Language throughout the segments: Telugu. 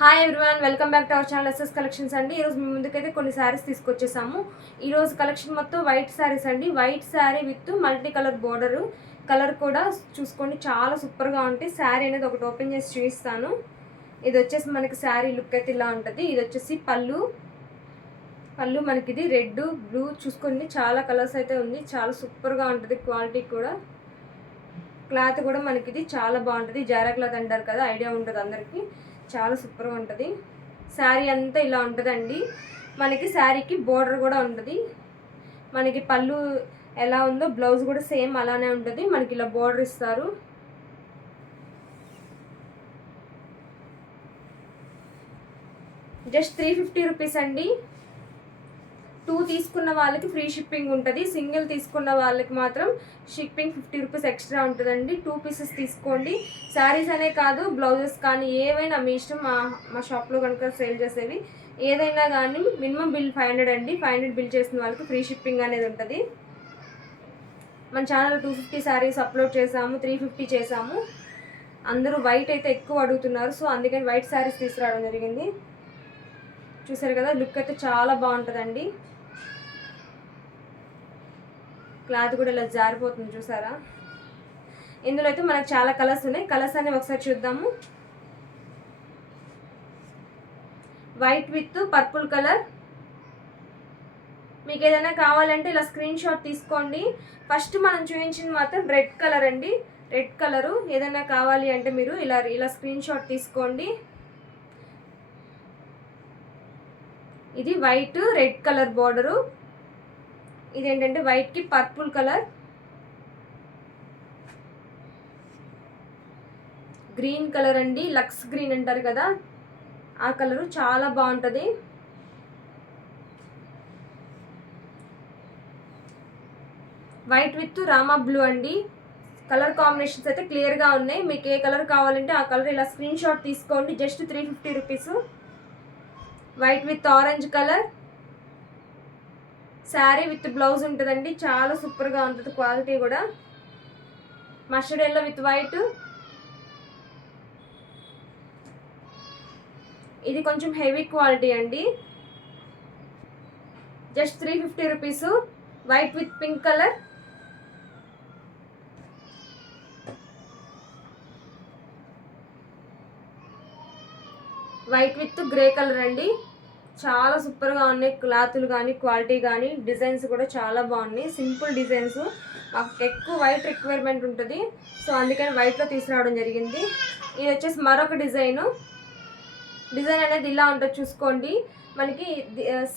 Hi everyone, welcome back to our channel SS collections అండి. ఈరోజు మీ ముందుకైతే కొన్ని శారీస్ తీసుకొచ్చేసాము. ఈరోజు కలెక్షన్ మొత్తం వైట్ శారీస్ అండి. White sari with multi colour border. Colour కూడా చూసుకోండి, చాలా సూపర్గా ఉంటాయి. శారీ అనేది ఒకటి ఓపెన్ చేసి చూపిస్తాను. ఇది వచ్చేసి మనకి శారీ లుక్ అయితే ఇలా ఉంటుంది. ఇది వచ్చేసి పళ్ళు మనకి ఇది రెడ్ బ్లూ చూసుకోండి, చాలా కలర్స్ అయితే ఉంది. చాలా సూపర్గా ఉంటుంది. క్వాలిటీ కూడా, క్లాత్ కూడా మనకి ఇది చాలా బాగుంటుంది. జారా క్లాత్ అంటారు కదా, ఐడియా ఉంటుంది అందరికీ. చాలా సూపర్గా ఉంటుంది. శారీ అంతా ఇలా ఉంటుందండి. మనకి శారీకి బోర్డర్ కూడా ఉంటుంది. మనకి పళ్ళు ఎలా ఉందో బ్లౌజ్ కూడా సేమ్ అలానే ఉంటుంది. మనకి ఇలా బోర్డర్ ఇస్తారు. జస్ట్ 350 రూపీస్ అండి. 2 తీసుకున్న వాళ్ళకి ఫ్రీ షిప్పింగ్ ఉంటుంది. సింగిల్ తీసుకున్న వాళ్ళకి మాత్రం షిప్పింగ్ 50 రూపీస్ ఎక్స్ట్రా ఉంటుందండి. 2 పీసెస్ తీసుకోండి. శారీస్ అనే కాదు, బ్లౌజెస్ కానీ ఏవైనా మీ ఇష్టం. మా షాప్లో కనుక సేల్ చేసేవి ఏదైనా కానీ మినిమం బిల్ 500 అండి. 500 బిల్ చేసిన వాళ్ళకి ఫ్రీ షిప్పింగ్ అనేది ఉంటుంది. మన ఛానల్ 250 శారీస్ అప్లోడ్ చేసాము, 350 చేసాము. అందరూ వైట్ అయితే ఎక్కువ అడుగుతున్నారు, సో అందుకని వైట్ శారీస్ తీసుకురావడం జరిగింది. చూసారు కదా, లుక్ అయితే చాలా బాగుంటుందండి. క్లాత్ కూడా ఇలా జారిపోతుంది, చూసారా. ఇందులో అయితే మనకు చాలా కలర్స్ ఉన్నాయి. కలర్స్ అనేవి ఒకసారి చూద్దాము. White with purple colour. మీకు ఏదైనా కావాలంటే ఇలా స్క్రీన్ షాట్ తీసుకోండి. ఫస్ట్ మనం చూపించింది మాత్రం రెడ్ కలర్ అండి. రెడ్ కలరు ఏదైనా కావాలి అంటే మీరు ఇలా స్క్రీన్ షాట్ తీసుకోండి. ఇది వైట్ రెడ్ కలర్ బోర్డరు. ఇదేంటంటే వైట్కి పర్పుల్ కలర్, గ్రీన్ కలర్ అండి. లక్స్ గ్రీన్ అంటారు కదా, ఆ కలరు చాలా బాగుంటుంది. వైట్ విత్ రామా బ్లూ అండి. కలర్ కాంబినేషన్స్ అయితే క్లియర్గా ఉన్నాయి. మీకు ఏ కలర్ కావాలంటే ఆ కలర్ ఇలా స్క్రీన్ షాట్ తీసుకోండి. Just 350 rupees. White with orange colour. Sari with blouse ఉంటుందండి. చాలా సూపర్గా ఉంటుంది. క్వాలిటీ కూడా మస్టర్డ్ ఎల్లో విత్ వైట్. ఇది కొంచెం హెవీ క్వాలిటీ అండి. Just 350 rupees. White with pink colour. White with grey colour అండి. చాలా సూపర్గా ఉన్నాయి. క్లాతులు కానీ, క్వాలిటీ కానీ, డిజైన్స్ కూడా చాలా బాగున్నాయి. Simple designs. మాకు ఎక్కువ వైట్ రిక్వైర్మెంట్ ఉంటుంది, సో అందుకని వైట్లో తీసుకురావడం జరిగింది. ఇది వచ్చేసి మరొక డిజైన్ అనేది ఇలా ఉంటుంది, చూసుకోండి. మనకి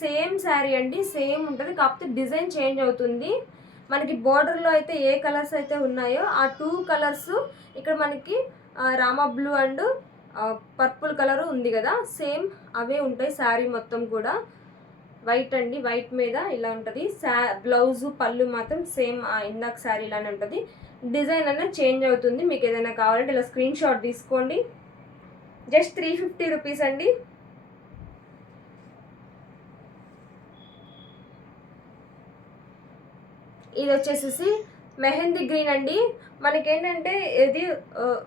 సేమ్ శారీ అండి, సేమ్ ఉంటుంది, కాకపోతే డిజైన్ చేంజ్ అవుతుంది. మనకి బోర్డర్లో అయితే ఏ కలర్స్ అయితే ఉన్నాయో ఆ 2 కలర్స్ ఇక్కడ మనకి Rama blue and purple colour ఉంది కదా, సేమ్ అవే ఉంటాయి. శారీ మొత్తం కూడా వైట్ అండి. వైట్ మీద ఇలా ఉంటుంది. బ్లౌజు పళ్ళు మాత్రం సేమ్ ఇందాక శారీ ఇలానే ఉంటుంది. డిజైన్ అనేది చేంజ్ అవుతుంది. మీకు ఏదైనా కావాలంటే ఇలా స్క్రీన్ షాట్ తీసుకోండి. జస్ట్ 350 రూపీస్ అండి. ఇది వచ్చేసేసి మెహందీ గ్రీన్ అండి. మనకేంటంటే ఇది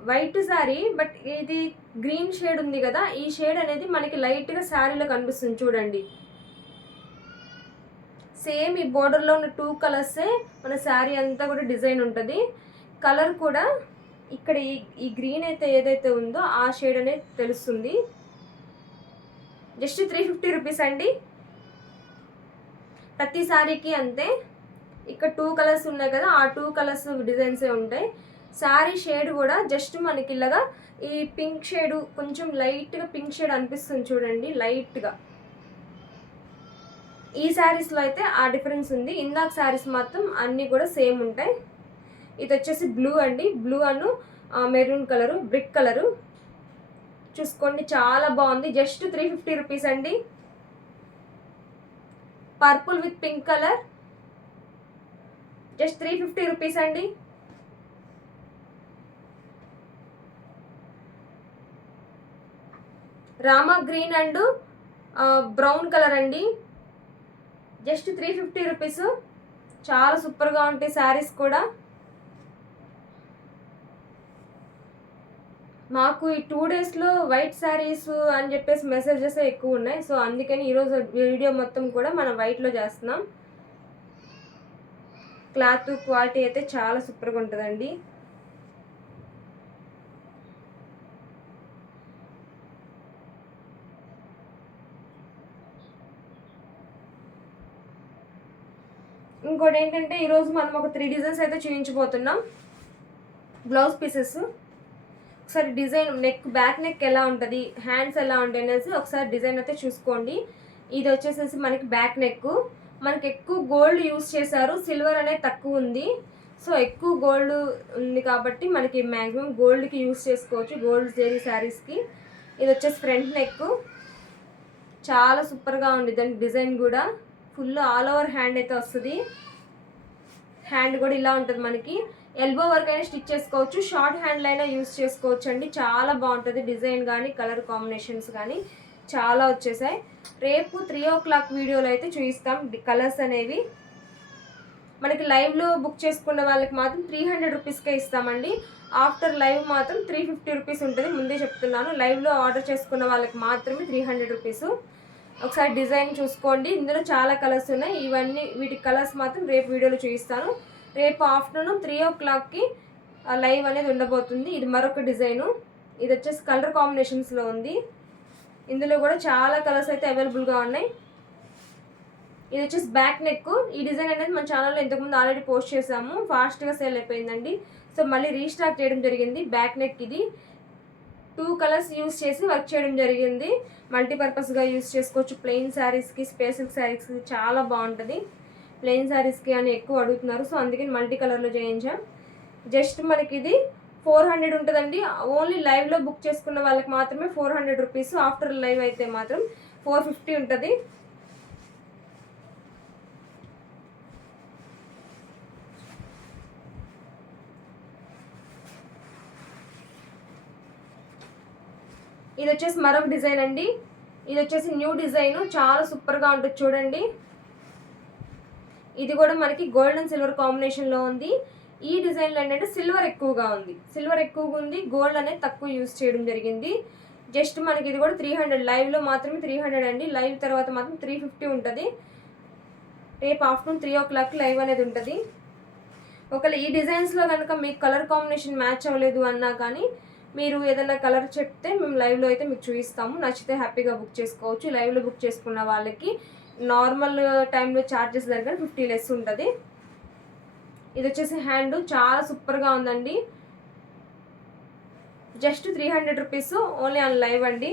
వైట్ శారీ, బట్ ఇది గ్రీన్ షేడ్ ఉంది కదా, ఈ షేడ్ అనేది మనకి లైట్గా శారీలో కనిపిస్తుంది, చూడండి. సేమ్ ఈ బోర్డర్లో ఉన్న 2 కలర్సే మన శారీ అంతా కూడా డిజైన్ ఉంటుంది. కలర్ కూడా ఇక్కడ ఈ గ్రీన్ అయితే ఏదైతే ఉందో ఆ షేడ్ అనేది తెలుస్తుంది. జస్ట్ 350 రూపీస్ అండి. ప్రతి శారీకి అంతే. ఇక్కడ 2 కలర్స్ ఉన్నాయి కదా, ఆ 2 కలర్స్ డిజైన్సే ఉంటాయి. శారీ షేడ్ కూడా జస్ట్ మనకి ఇలాగా ఈ పింక్ షేడ్, కొంచెం లైట్గా పింక్ షేడ్ అనిపిస్తుంది, చూడండి, లైట్గా. ఈ శారీస్లో అయితే ఆ డిఫరెన్స్ ఉంది. ఇందాక శారీస్ మాత్రం అన్నీ కూడా సేమ్ ఉంటాయి. ఇది వచ్చేసి బ్లూ అండి. బ్లూ అను మెరూన్ కలరు, బ్రిక్ కలరు. చూసుకోండి, చాలా బాగుంది. జస్ట్ 350 రూపీస్ అండి. Purple with pink colour. Just 350 rupees అండి. Rama green and brown colour అండి. Just 350 rupees. చాలా సూపర్గా ఉంటాయి శారీస్ కూడా. మాకు ఈ 2 డేస్లో వైట్ శారీస్ అని చెప్పేసి మెసేజెస్ ఎక్కువ ఉన్నాయి. సో అందుకని ఈరోజు వీడియో మొత్తం కూడా మనం వైట్లో చేస్తున్నాం. క్లాత్ క్వాలిటీ అయితే చాలా సూపర్గా ఉంటుందండి. ఇంకోటి ఏంటంటే ఈరోజు మనం ఒక 3 డిజైన్స్ అయితే చూపించబోతున్నాం. బ్లౌజ్ పీసెస్ ఒకసారి డిజైన్ బ్యాక్ నెక్ ఎలా ఉంటుంది, హ్యాండ్స్ ఎలా ఉంటాయి అనేసి ఒకసారి డిజైన్ అయితే చూసుకోండి. ఇది వచ్చేసేసి మనకి బ్యాక్ నెక్, మనకి ఎక్కువ గోల్డ్ యూస్ చేశారు, సిల్వర్ అనేది తక్కువ ఉంది. సో ఎక్కువ గోల్డ్ ఉంది కాబట్టి మనకి మ్యాక్సిమం గోల్డ్కి యూస్ చేసుకోవచ్చు, గోల్డ్ జెరీ శారీస్కి. ఇది వచ్చేసి ఫ్రంట్ నెక్, చాలా సూపర్గా ఉండిద్దండి. డిజైన్ కూడా ఫుల్ ఆల్ ఓవర్ హ్యాండ్ అయితే వస్తుంది. హ్యాండ్ కూడా ఇలా ఉంటుంది, మనకి ఎల్బో వరకు అయినా స్టిచ్ చేసుకోవచ్చు, షార్ట్ హ్యాండ్లో అయినా యూస్ చేసుకోవచ్చు అండి. చాలా బాగుంటుంది డిజైన్ కానీ కలర్ కాంబినేషన్స్ కానీ చాలా వచ్చేసాయి. రేపు 3 o'clock వీడియోలో అయితే చూపిస్తాం కలర్స్ అనేవి. మనకి లైవ్లో బుక్ చేసుకున్న వాళ్ళకి మాత్రం 300 రూపీస్కే ఇస్తామండి. ఆఫ్టర్ లైవ్ మాత్రం 350 రూపీస్ ఉంటుంది, ముందే చెప్తున్నాను. లైవ్లో ఆర్డర్ చేసుకున్న వాళ్ళకి మాత్రమే 300 రూపీస్. ఒకసారి డిజైన్ చూసుకోండి, ఇందులో చాలా కలర్స్ ఉన్నాయి. వీటి కలర్స్ మాత్రం రేపు వీడియోలో చూపిస్తాను. రేపు ఆఫ్టర్నూన్ 3 o'clockకి లైవ్ అనేది ఉండబోతుంది. ఇది మరొక డిజైను, ఇది వచ్చేసి కలర్ కాంబినేషన్స్లో ఉంది. ఇందులో కూడా చాలా కలర్స్ అయితే అవైలబుల్గా ఉన్నాయి. ఇది వచ్చేసి బ్యాక్ నెక్. ఈ డిజైన్ అనేది మన ఛానల్లో ఇంతకుముందు ఆల్రెడీ పోస్ట్ చేసాము, ఫాస్ట్గా సేల్ అయిపోయిందండి. సో మళ్ళీ రీస్టాక్ చేయడం జరిగింది. బ్యాక్ నెక్ ఇది 2 కలర్స్ యూస్ చేసి వర్క్ చేయడం జరిగింది. మల్టీపర్పస్గా యూస్ చేసుకోవచ్చు. ప్లెయిన్ శారీస్కి, స్పెసిఫిక్ శారీస్కి చాలా బాగుంటుంది. ప్లెయిన్ శారీస్కి అని ఎక్కువ అడుగుతున్నారు, సో అందుకని మల్టీ కలర్లో చేయించాం. జస్ట్ మనకి ఇది 400 ఉంటుందండి. ఓన్లీ లైవ్లో బుక్ చేసుకున్న వాళ్ళకి మాత్రమే 400 రూపీస్. ఆఫ్టర్ లైవ్ అయితే మాత్రం 450 ఉంటుంది. ఇది వచ్చేసి మరొక డిజైన్ అండి. ఇది వచ్చేసి న్యూ డిజైన్, చాలా సూపర్గా ఉంటుంది చూడండి. ఇది కూడా మనకి గోల్డ్ అండ్ సిల్వర్ కాంబినేషన్లో ఉంది. ఈ డిజైన్లో ఏంటంటే సిల్వర్ ఎక్కువగా ఉంది, గోల్డ్ అనేది తక్కువ యూస్ చేయడం జరిగింది. జస్ట్ మనకి ఇది కూడా 300, లైవ్లో మాత్రమే 300 అండి. లైవ్ తర్వాత మాత్రం 350 ఉంటుంది. రేపు ఆఫ్టర్నూన్ 3 o'clock లైవ్ అనేది ఉంటుంది. ఒకవేళ ఈ డిజైన్స్లో కనుక మీకు కలర్ కాంబినేషన్ మ్యాచ్ అవ్వలేదు అన్నా కానీ మీరు ఏదైనా కలర్ చెప్తే మేము లైవ్లో అయితే మీకు చూపిస్తాము. నచ్చితే హ్యాపీగా బుక్ చేసుకోవచ్చు. లైవ్లో బుక్ చేసుకున్న వాళ్ళకి నార్మల్ టైంలో ఛార్జెస్ దగ్గర 50 లెస్ ఉంటుంది. ఇది వచ్చేసి హ్యాండ్ చాలా సూపర్గా ఉందండి. Just 300 rupees only on live అండి.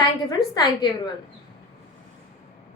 Thank you friends, thank you everyone.